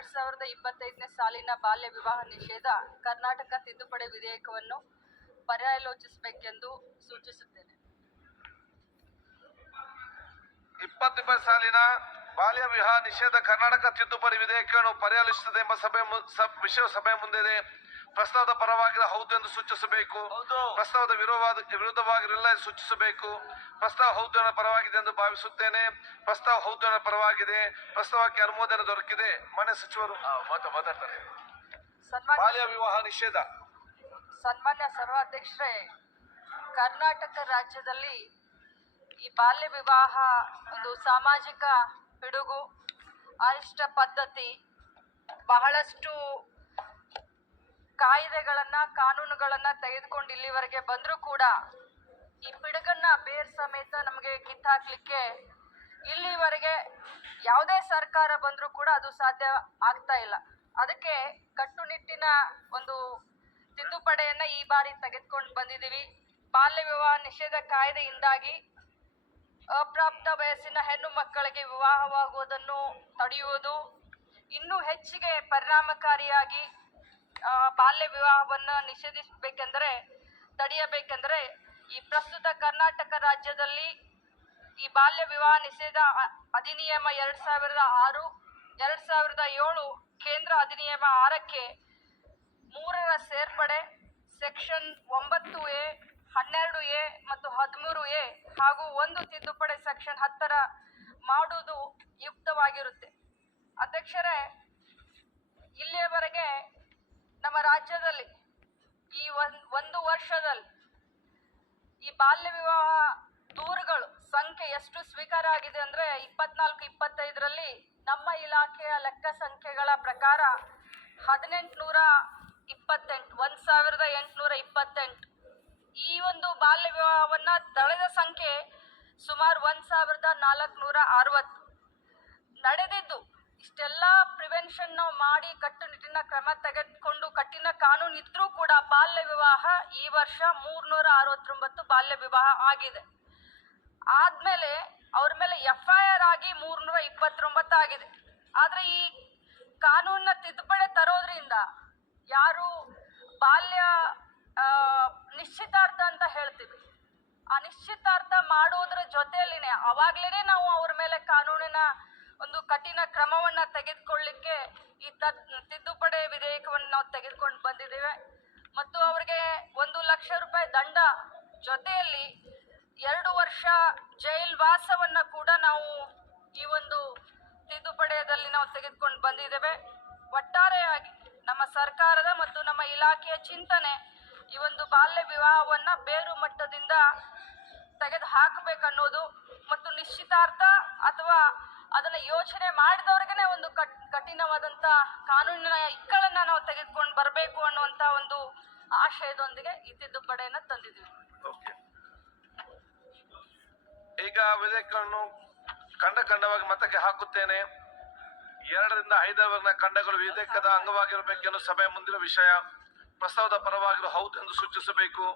ಎರಡ್ ಸಾವಿರದ ಇಪ್ಪತ್ತೈದನೇ ಸಾಲಿನ ಬಾಲ್ಯ ವಿವಾಹ ನಿಷೇಧ ಕರ್ನಾಟಕ ತಿದ್ದುಪಡಿ ವಿಧೇಯಕವನ್ನು ಪರ್ಯಾಲೋಚಿಸಬೇಕೆಂದು ಸೂಚಿಸುತ್ತೇನೆ ಇಪ್ಪತ್ತಿಪ್ಪತ್ತು ಸಾಲಿನ ಬಾಲ್ಯ ವಿವಾಹ ನಿಷೇಧ ಕರ್ನಾಟಕ ತಿದ್ದುಪಡಿ ವಿಧೇಯಕವನ್ನು ಪರ್ಯಾಲೋಚಿಸುತ್ತದೆ ಎಂಬ ಸಭೆ ವಿಶ್ವ ಸಭೆ ಮುಂದಿದೆ ಪ್ರಸ್ತಾವದ ಪರವಾಗಿಲ್ಲ ಹೌದು ಎಂದು ಸೂಚಿಸಬೇಕು ಪ್ರಸ್ತಾವದ ವಿರೋಧ ವಿರುದ್ಧವಾಗಿರಲ್ಲ ಎಂದು ಸೂಚಿಸಬೇಕು ಪ್ರಸ್ತಾವ ಹೌದು ಎನ್ನ ಪರವಾಗಿದೆ ಎಂದು ಭಾವಿಸುತ್ತೇನೆ ಪ್ರಸ್ತಾವ ಹೌದು ಎನ್ನ ಪರವಾಗಿದೆ ಪ್ರಸ್ತಾವಕ್ಕೆ ಅನುಮೋದನೆ ದೊರಕಿದೆ ಮನೆ ಸಚಿವರು ಮಾತಾಡ್ತಾರೆ ಬಾಲ್ಯ ವಿವಾಹ ನಿಷೇಧ ಸನ್ಮಾನ್ಯ ಸರ್ವಾಧ್ಯಕ್ಷರೇ ಕರ್ನಾಟಕ ರಾಜ್ಯದಲ್ಲಿ ಈ ಬಾಲ್ಯ ವಿವಾಹ ಒಂದು ಸಾಮಾಜಿಕ ಪಿಡುಗು ಅರಿಷ್ಟ ಪದ್ಧತಿ ಬಹಳಷ್ಟು ಕಾಯಿದೆಗಳನ್ನ ಕಾನೂನುಗಳನ್ನ ತೆಗೆದುಕೊಂಡು ಇಲ್ಲಿವರೆಗೆ ಬಂದರೂ ಕೂಡ ಈ ಪಿಡುಗನ್ನ ಬೇರ್ ಸಮೇತ ನಮಗೆ ಕಿತ್ತಾಕ್ಲಿಕ್ಕೆ ಇಲ್ಲಿವರೆಗೆ ಯಾವುದೇ ಸರ್ಕಾರ ಬಂದರೂ ಕೂಡ ಅದು ಸಾಧ್ಯ ಆಗ್ತಾ ಇಲ್ಲ ಅದಕ್ಕೆ ಕಟ್ಟುನಿಟ್ಟಿನ ಒಂದು ತಿದ್ದುಪಡೆಯನ್ನ ಈ ಬಾರಿ ತೆಗೆದುಕೊಂಡು ಬಂದಿದ್ದೀವಿ ಬಾಲ್ಯ ವಿವಾಹ ನಿಷೇಧ ಕಾಯ್ದೆಯಿಂದಾಗಿ ಅಪ್ರಾಪ್ತ ವಯಸ್ಸಿನ ಹೆಣ್ಣು ಮಕ್ಕಳಿಗೆ ವಿವಾಹವಾಗುವುದನ್ನು ತಡೆಯುವುದು ಇನ್ನೂ ಹೆಚ್ಚಿಗೆ ಪರಿಣಾಮಕಾರಿಯಾಗಿ ಬಾಲ್ಯ ವಿವಾಹವನ್ನು ನಿಷೇಧಿಸಬೇಕೆಂದರೆ ತಡೆಯಬೇಕೆಂದರೆ ಈ ಪ್ರಸ್ತುತ ಕರ್ನಾಟಕ ರಾಜ್ಯದಲ್ಲಿ ಈ ಬಾಲ್ಯ ವಿವಾಹ ನಿಷೇಧ ಅಧಿನಿಯಮ ಎರಡು ಸಾವಿರದ ಆರು ಎರಡು ಸಾವಿರದ ಏಳು ಕೇಂದ್ರ ಅಧಿನಿಯಮ ಆರಕ್ಕೆ ಮೂರರ ಸೇರ್ಪಡೆ ಸೆಕ್ಷನ್ ಒಂಬತ್ತು ಎ ಹನ್ನೆರಡು ಎ ಮತ್ತು ಹದಿಮೂರು ಎ ಹಾಗೂ ಒಂದು ತಿದ್ದುಪಡಿ ಸೆಕ್ಷನ್ ಹತ್ತರ ಮಾಡುವುದು ಯುಕ್ತವಾಗಿರುತ್ತೆ ಅಧ್ಯಕ್ಷರೇ ಇಲ್ಲಿಯವರೆಗೆ ನಮ್ಮ ರಾಜ್ಯದಲ್ಲಿ ಈ ಒಂದು ಒಂದು ವರ್ಷದಲ್ಲಿ ಈ ಬಾಲ್ಯ ವಿವಾಹ ದೂರುಗಳು ಸಂಖ್ಯೆ ಎಷ್ಟು ಸ್ವೀಕಾರ ಆಗಿದೆ ಅಂದರೆ ಇಪ್ಪತ್ನಾಲ್ಕು ಇಪ್ಪತ್ತೈದರಲ್ಲಿ ನಮ್ಮ ಇಲಾಖೆಯ ಲೆಕ್ಕ ಸಂಖ್ಯೆಗಳ ಪ್ರಕಾರ ಹದಿನೆಂಟು ನೂರ ಇಪ್ಪತ್ತೆಂಟು ಒಂದು ಸಾವಿರದ ಎಂಟುನೂರ ಇಪ್ಪತ್ತೆಂಟು ಈ ಒಂದು ಬಾಲ್ಯ ವಿವಾಹವನ್ನು ತಡೆದ ಸಂಖ್ಯೆ ಸುಮಾರು ಒಂದು ಸಾವಿರದ ನಾಲ್ಕುನೂರ ಅರವತ್ತು ನಡೆದಿದ್ದು ಇಷ್ಟೆಲ್ಲ ಪ್ರಿವೆನ್ಷನ್ ನಾವು ಮಾಡಿ ಕಟ್ಟುನಿಟ್ಟಿನ ಕ್ರಮ ತೆಗೆದುಕೊಂಡು ಕಠಿಣ ಕಾನೂನು ಇದ್ರೂ ಕೂಡ ಬಾಲ್ಯ ವಿವಾಹ ಈ ವರ್ಷ ಮೂರ್ನೂರ ಅರವತ್ತೊಂಬತ್ತು ಬಾಲ್ಯ ವಿವಾಹ ಆಗಿದೆ ಆದ್ಮೇಲೆ ಅವ್ರ ಮೇಲೆ ಎಫ್ ಐ ಆರ್ ಆಗಿ ಮೂರ್ನೂರ ಇಪ್ಪತ್ತೊಂಬತ್ತು ಆಗಿದೆ ಆದರೆ ಈ ಕಾನೂನಿನ ತಿದ್ದುಪಡಿ ತರೋದ್ರಿಂದ ಯಾರು ಬಾಲ್ಯ ನಿಶ್ಚಿತಾರ್ಥ ಅಂತ ಹೇಳ್ತೀವಿ ಆ ನಿಶ್ಚಿತಾರ್ಥ ಮಾಡೋದ್ರ ಜೊತೆಯಲ್ಲಿನೇ ಅವಾಗ್ಲೇನೆ ನಾವು ಅವ್ರ ಮೇಲೆ ಕಾನೂನಿನ ಒಂದು ಕಠಿಣ ಕ್ರಮವನ್ನು ತೆಗೆದುಕೊಳ್ಳಿಕ್ಕೆ ಈ ತಿದ್ದುಪಡಿ ವಿಧೇಯಕವನ್ನು ನಾವು ತೆಗೆದುಕೊಂಡು ಬಂದಿದ್ದೇವೆ ಮತ್ತು ಅವರಿಗೆ ಒಂದು ಲಕ್ಷ ರೂಪಾಯಿ ದಂಡ ಜೊತೆಯಲ್ಲಿ ಎರಡು ವರ್ಷ ಜೈಲ್ವಾಸವನ್ನು ಕೂಡ ನಾವು ಈ ಒಂದು ತಿದ್ದುಪಡಿಯಲ್ಲಿ ನಾವು ತೆಗೆದುಕೊಂಡು ಬಂದಿದ್ದೇವೆ ಒಟ್ಟಾರೆಯಾಗಿ ನಮ್ಮ ಸರ್ಕಾರದ ಮತ್ತು ನಮ್ಮ ಇಲಾಖೆಯ ಚಿಂತನೆ ಈ ಒಂದು ಬಾಲ್ಯ ವಿವಾಹವನ್ನು ಬೇರು ಮಟ್ಟದಿಂದ ತೆಗೆದು ಹಾಕಬೇಕನ್ನೋದು ಮತ್ತು ನಿಶ್ಚಿತಾರ್ಥ ಅಥವಾ ಅದನ್ನ ಯೋಚನೆ ಮಾಡಿದವ್ರಿಗೆ ಒಂದು ಕಠಿಣವಾದಂತ ಕಾನೂನಿನ ಇಕ್ಕಳನ್ನ ನಾವು ತೆಗೆದುಕೊಂಡು ಬರಬೇಕು ಅನ್ನುವಂತ ಒಂದು ಆಶಯದೊಂದಿಗೆ ಈ ತಿದ್ದುಪಡೆಯನ್ನ ತಂದಿದ್ದೀವಿ ಈಗ ವಿಧೇಯಕವನ್ನು ಕಂಡ ಕಂಡವಾಗಿ ಮತಕ್ಕೆ ಹಾಕುತ್ತೇನೆ ಎರಡರಿಂದ ಐದರವರೆಗಿನ ಖಂಡಗಳು ವಿಧೇಯಕದ ಅಂಗವಾಗಿರಬೇಕೆಂದು ಸಭೆ ಮುಂದಿನ ವಿಷಯ ಪ್ರಸ್ತಾವದ ಪರವಾಗಿರೋ ಹೌದು ಎಂದು ಸೂಚಿಸಬೇಕು